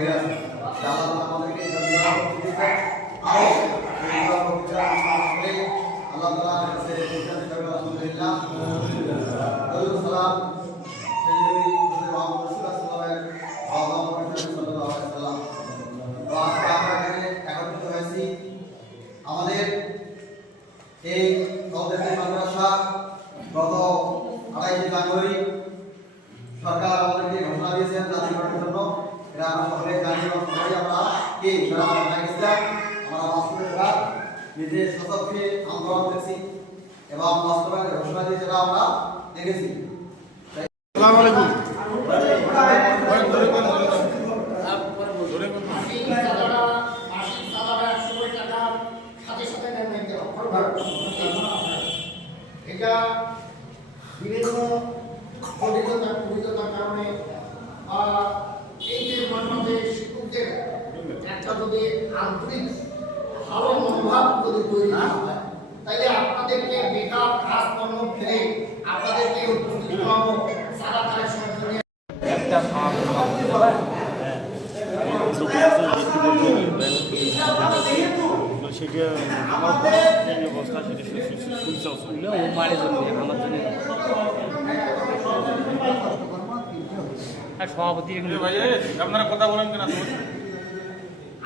गया చాలా మందికి అల్లాహ్ అల్లాహ్ এবং বাস্তবায়নের ঘোষণা দিয়ে সেটা আমরা দেখেছি। এটা বিভিন্ন জটিলতা জটিলতার কারণে বা এই যে মর্মাতে শিক্ষকদের একটা যদি আন্তরিক ভালো মনোভাব যদি তৈরি না হয় তাইলে আপনাদেরকে বেকার ক্লাস কর্ম ফেলে আপনাদেরকে উপস্থিত করাবো। সারা তারা সঞ্চয় একটা হ্যাঁ, আপনারা কথা বলেন কিনা?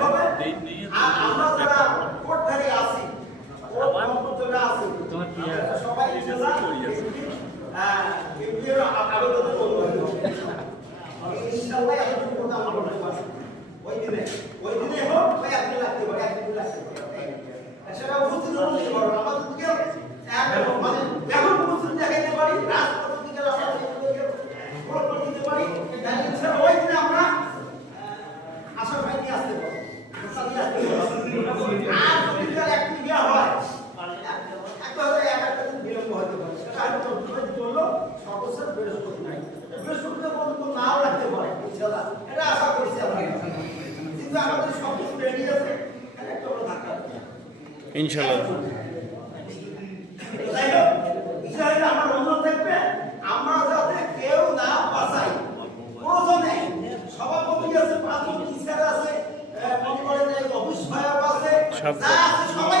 হবে এটা আশা করছি আমরা। কিন্তু আমাদের সব কিছু রেডি আছে এটা একটু আমরা ধাক্কা ইনশাল্লাহ। সবাই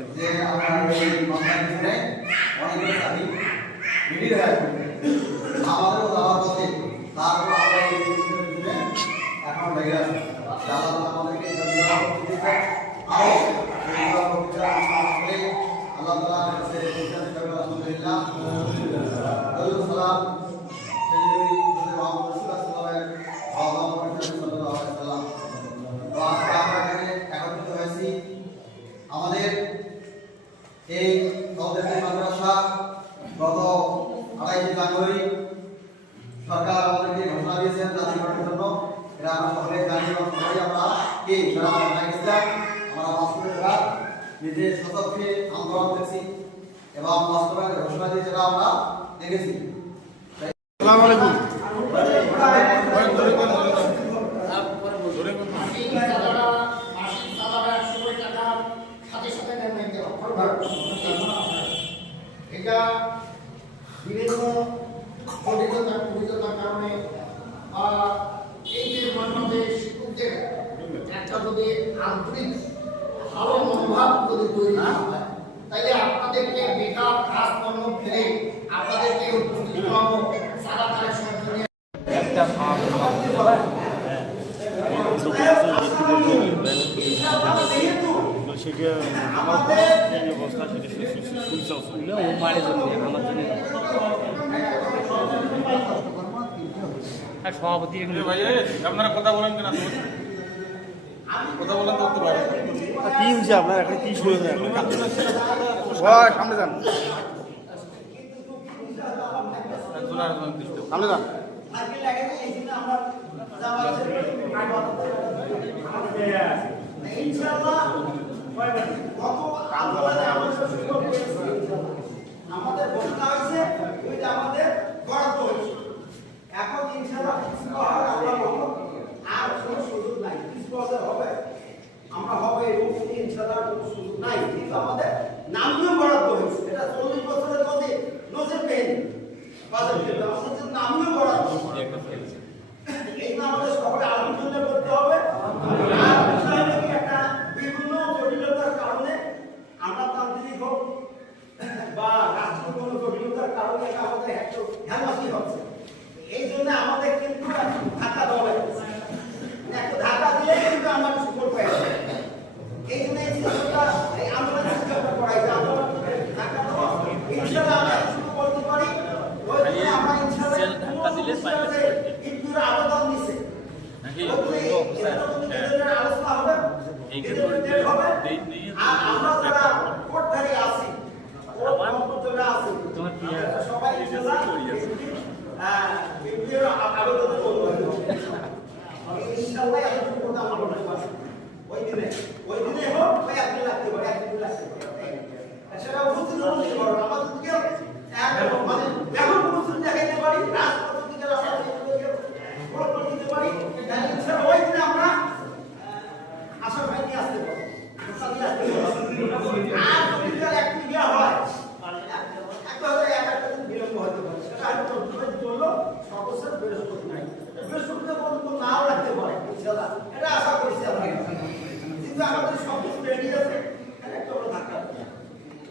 যে আমরা এই মামলার ভিতরে অনেকের সাথে ভিড় হয়ে আমাদেরও যাওয়ার পথে তারপর আমরা এই বিষয়ের এখন লেগে আমাদের এই সৌদেশী মাদ্রাসা গত আড়াইশে জানুয়ারি সরকার আমাদেরকে ঘোষণা দিয়েছেন জাতীয়করণের জন্য। এটা আমরা সকলে জানি এবং সবাই আমরা কি? যারা ইসলাম আমরা বাস্তবে যারা নিজের শতককে আন্দোলন দেখছি এবং বাস্তবায়নের ঘোষণা দিয়ে যেটা আমরা দেখেছি। আসসালামু আলাইকুম। এটা বিভিন্ন জটিলতা কুটিলতার কারণে বা এই যে মানবতে শিক্ষকদের একটা যদি আন্তরিক ভালো মনোভাব যদি তৈরি না হয় তাইলে আপনাদেরকে বেকার কাজকর্ম ফেলে আপনাদেরকে প্রতিক্রম সারা কালেকশন করে একটা সেটা আমার এই অবস্থা সেটা শুনছে ও মারে জন্য আমার জন্য। আর সভাপতি আপনারা কথা বলেন কিনা কথা বলেন তো পাবেন কি হয়েছে আপনার? এখানে কি শুরু হয়েছে? সামনে যান। সামনে যান। আমাদের হবে আমরা নাই কিন্তু আমাদের নামীয় বরাদ্দ হয়েছে এটা চল্লিশ বছরের মধ্যে নজর থেকে আমাদের নামীয় বরাদ্দ এই আমাদের সবাই আলোচনা করতে হবে আর বিষয় হলো কি একটা বিভিন্ন জটিলতার কারণে আমরা তান্ত্রিক হোক বা রাষ্ট্রীয় কোনো জটিলতার কারণে এটা আমাদের হেলমাসি হচ্ছে এই জন্য আমাদের কিন্তু ধাক্কা দেওয়া লাগছে মানে একটু ধাক্কা দিলে কিন্তু আমার সুফল পাই। এই জন্য এই জিনিসটা এই আন্দোলন সিস্টেমটা করাই যে আন্দোলন ধাক্কা দেওয়া। ইনশাআল্লাহ আমরা শুরু করতে পারি। ওই জন্য আমরা পাইলে ইন্দুর আবেদন দিছে। নাকি? হ্যাঁ। আলোচনা হবে। আর আমরা যারা কোর্টধারী আছি কোর্ট কর্মকর্তারা আছি তোমার কি আমরা সবাই ইনশাআল্লাহ হ্যাঁ ইন্দুর আবেদন করব ইনশাআল্লাহ আমরা করতে আমরা করতে পারব ওই দিনে ওই এখন উপস্থিত দেখাইতে পারি রাজপথের দিকে আমরা ভোট দিতে পারি ইনশাআল্লাহ ওই দিনে আমরা আশা ভাই নিয়ে আসতে পারব সাথে আসতে পারব আর যদি তার এক মিডিয়া হয় একটা হলে এক একটা দিন বিলম্ব হতে পারে সেটা আমি তো ধৈর্য করল সর্বোচ্চ বৃহস্পতি নাই বৃহস্পতি পর্যন্ত নাও রাখতে পারে ইনশাআল্লাহ এটা আশা করছি আমরা কিন্তু আমাদের সব কিছু রেডি আছে খালি একটা হলো ধাক্কা ইনশাল্লাহ যাই হোক বিষয় হলো আমার অনুরোধ থাকবে আমরা যাতে কেউ না বাঁচাই প্রয়োজন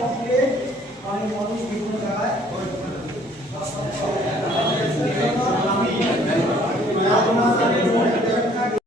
পক্ষে অনেক মানুষ বিভিন্ন জায়গায়